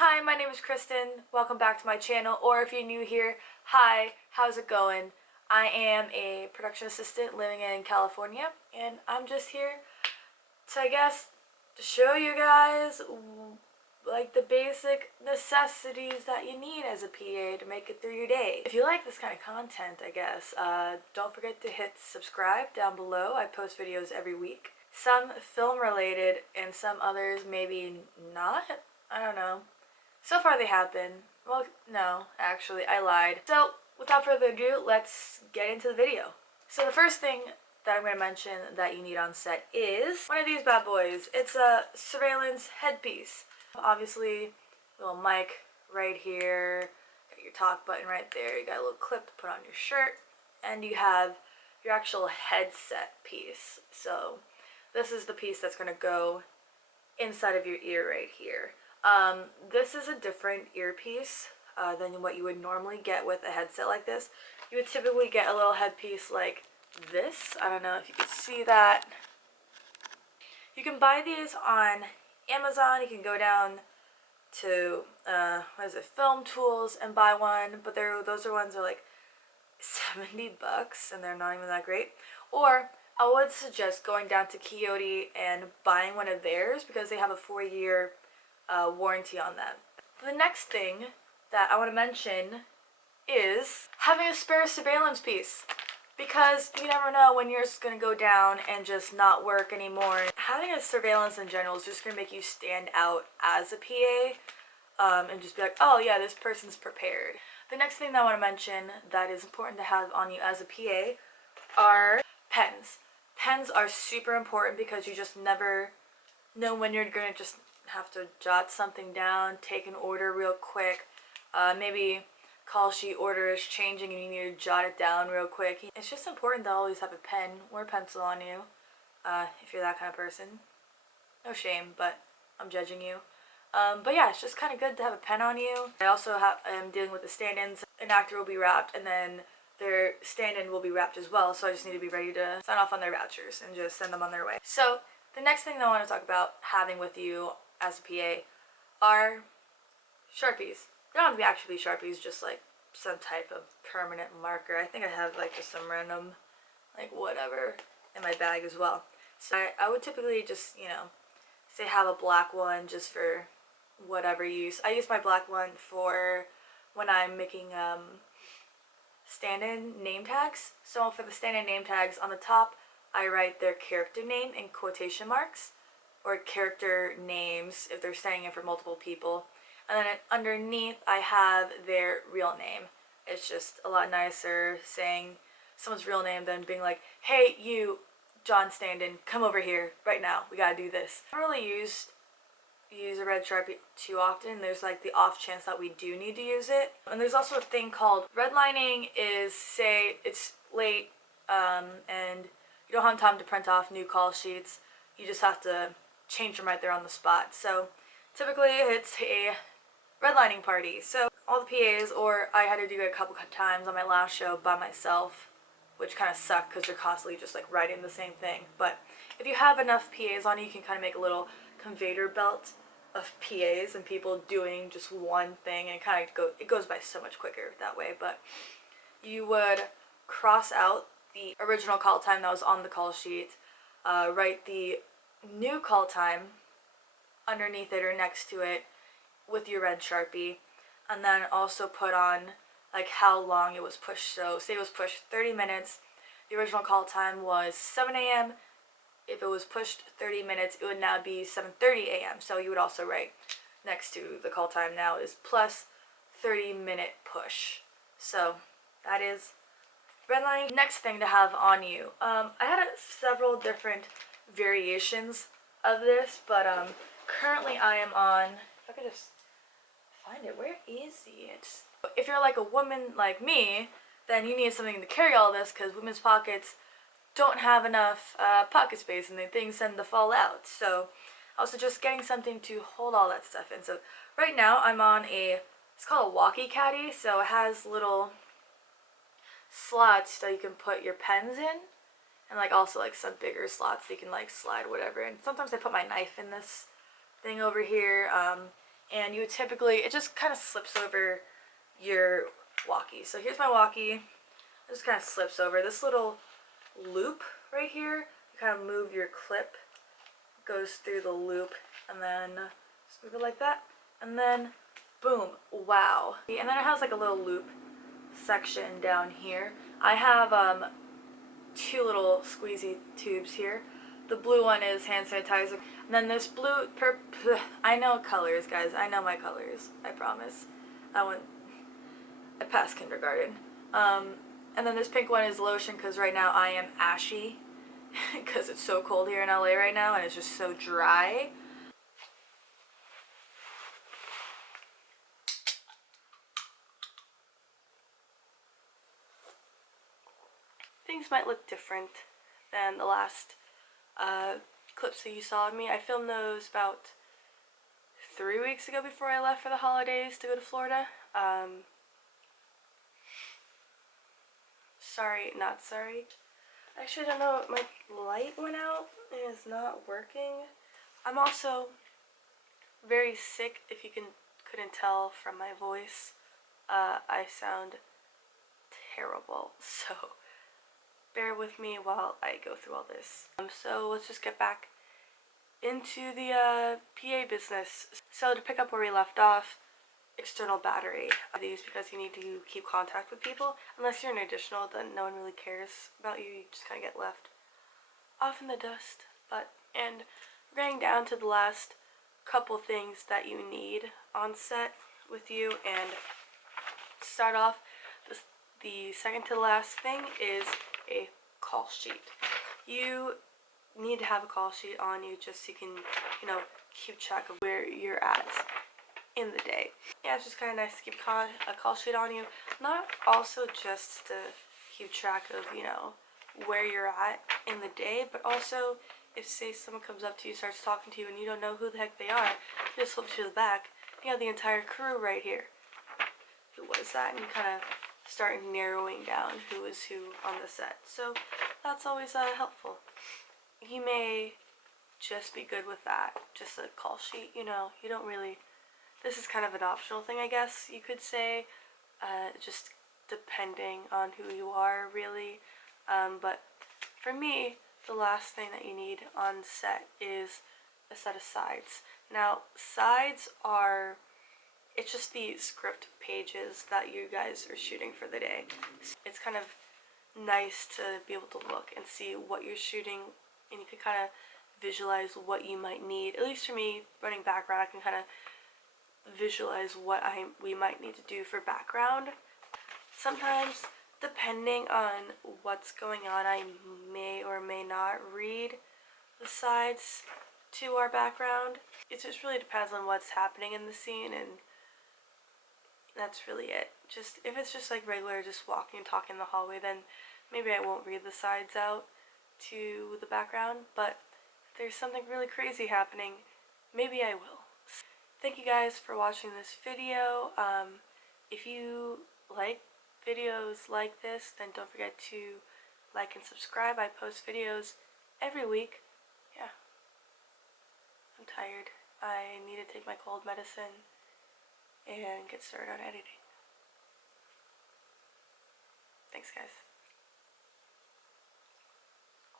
Hi, my name is Kristen. Welcome back to my channel, or if you're new here, hi, how's it going? I am a production assistant living in California, and I'm just here to, to show you guys like the basic necessities that you need as a PA to make it through your day. If you like this kind of content, don't forget to hit subscribe down below. I post videos every week. Some film related and some others maybe not. I don't know. So far they have been. Well, no, actually, I lied. So, without further ado, let's get into the video. So the first thing that I'm going to mention that you need on set is one of these bad boys. It's a surveillance headpiece. Obviously, little mic right here, got your talk button right there, you got a little clip to put on your shirt, and you have your actual headset piece. So this is the piece that's going to go inside of your ear right here. This is a different earpiece than what you would normally get with a headset like this. You would typically get a little headpiece like this. I don't know if you can see that. You can buy these on Amazon. You can go down to Film Tools and buy one, but those are ones that are like $70 and they're not even that great. Or I would suggest going down to Coyote and buying one of theirs because they have a 4-year warranty on them. The next thing that I want to mention is having a spare surveillance piece, because you never know when you're just going to go down and just not work anymore. Having a surveillance in general is just going to make you stand out as a PA and just be like, oh yeah, this person's prepared. The next thing that I want to mention that is important to have on you as a PA are pens. Pens are super important because you just never know when you're going to just have to jot something down, take an order real quick, maybe call sheet order is changing and you need to jot it down real quick. It's just important to always have a pen or a pencil on you if you're that kind of person. No shame, but I'm judging you. But yeah, it's just kind of good to have a pen on you. I also am dealing with the stand-ins. An actor will be wrapped and then their stand-in will be wrapped as well, so I just need to be ready to sign off on their vouchers and just send them on their way. So the next thing that I want to talk about having with you as a PA are Sharpies. They don't have to be actually Sharpies, just like some type of permanent marker. I think I have like just some random like whatever in my bag as well. So I would typically just, say have a black one just for whatever use. I use my black one for when I'm making stand-in name tags. So for the stand-in name tags, on the top I write their character name in quotation marks, or character names if they're standing in for multiple people. And then underneath I have their real name. It's just a lot nicer saying someone's real name than being like, hey you, John Stand-in, come over here right now, we gotta do this. I don't really use a red Sharpie too often. There's like the off chance that we do need to use it. And there's also a thing called redlining. Is say it's late and you don't have time to print off new call sheets, you just have to change them right there on the spot. So typically it's a redlining party. So all the PAs, or I had to do it a couple times on my last show by myself, which kind of sucked because you're constantly just like writing the same thing. But if you have enough PAs on you, you can kind of make a little conveyor belt of PAs and people doing just one thing, and it goes by so much quicker that way. But you would cross out the original call time that was on the call sheet, write the new call time underneath it or next to it with your red Sharpie, and then also put on like how long it was pushed. So say it was pushed 30 minutes, the original call time was 7 a.m. If it was pushed 30 minutes, it would now be 7:30 a.m. So you would also write next to the call time now is plus 30-minute push. So that is redlining. Next thing to have on you. I had several different variations of this, but currently I am on, if I could just find it, where is it? If you're like a woman like me, then you need something to carry all this because women's pockets don't have enough pocket space and the things tend to fall out. So I was just getting something to hold all that stuff in. So right now I'm on it's called a walkie caddy. So it has little slots that you can put your pens in, and like also like some bigger slots so you can like slide whatever. And sometimes I put my knife in this thing over here. and you would typically, it just kind of slips over your walkie. So here's my walkie. It just kind of slips over this little loop right here. You kind of move your clip, goes through the loop, and then just move it like that, and then boom, wow. And then it has like a little loop section down here. I have two little squeezy tubes here. The blue one is hand sanitizer, and then this blue I know colors, guys. I know my colors. I promise. I passed kindergarten. And then this pink one is lotion, because right now I am ashy because it's so cold here in LA right now and it's just so dry. Things might look different than the last clips that you saw of me. I filmed those about 3 weeks ago before I left for the holidays to go to Florida. Sorry, not sorry. Actually, I don't know, my light went out and it's not working. I'm also very sick, if you couldn't tell from my voice. I sound terrible, so bear with me while I go through all this. So let's just get back into the PA business. So to pick up where we left off, external battery. These because you need to keep contact with people. Unless you're an additional, then no one really cares about you. You just kind of get left off in the dust. And we're getting down to the last couple things that you need on set with you. And to start off, the second to last thing is a call sheet. You need to have a call sheet on you just so you can, keep track of where you're at in the day. Yeah, it's just kind of nice to keep a call sheet on you. Not also just to keep track of, where you're at in the day, but also if, say, someone comes up to you, starts talking to you, and you don't know who the heck they are, you just flip to the back, you have the entire crew right here. Who was that? And you kind of start narrowing down who is who on the set. So that's always helpful. You may just be good with that, just a call sheet, you don't really, this is kind of an optional thing, I guess you could say, just depending on who you are, really. But for me, the last thing that you need on set is a set of sides. Now, sides are, it's just the script pages that you guys are shooting for the day. It's kind of nice to be able to look and see what you're shooting, and you can kind of visualize what you might need. At least for me, running background, I can kind of visualize what we might need to do for background. Sometimes, depending on what's going on, I may or may not read the sides to our background. It just really depends on what's happening in the scene, and that's really it. Just if it's just like regular, just walking and talking in the hallway, then maybe I won't read the sides out to the background. But if there's something really crazy happening, maybe I will. Thank you guys for watching this video. If you like videos like this, then don't forget to like and subscribe. I post videos every week. Yeah. I'm tired. I need to take my cold medicine and get started on editing. Thanks, guys.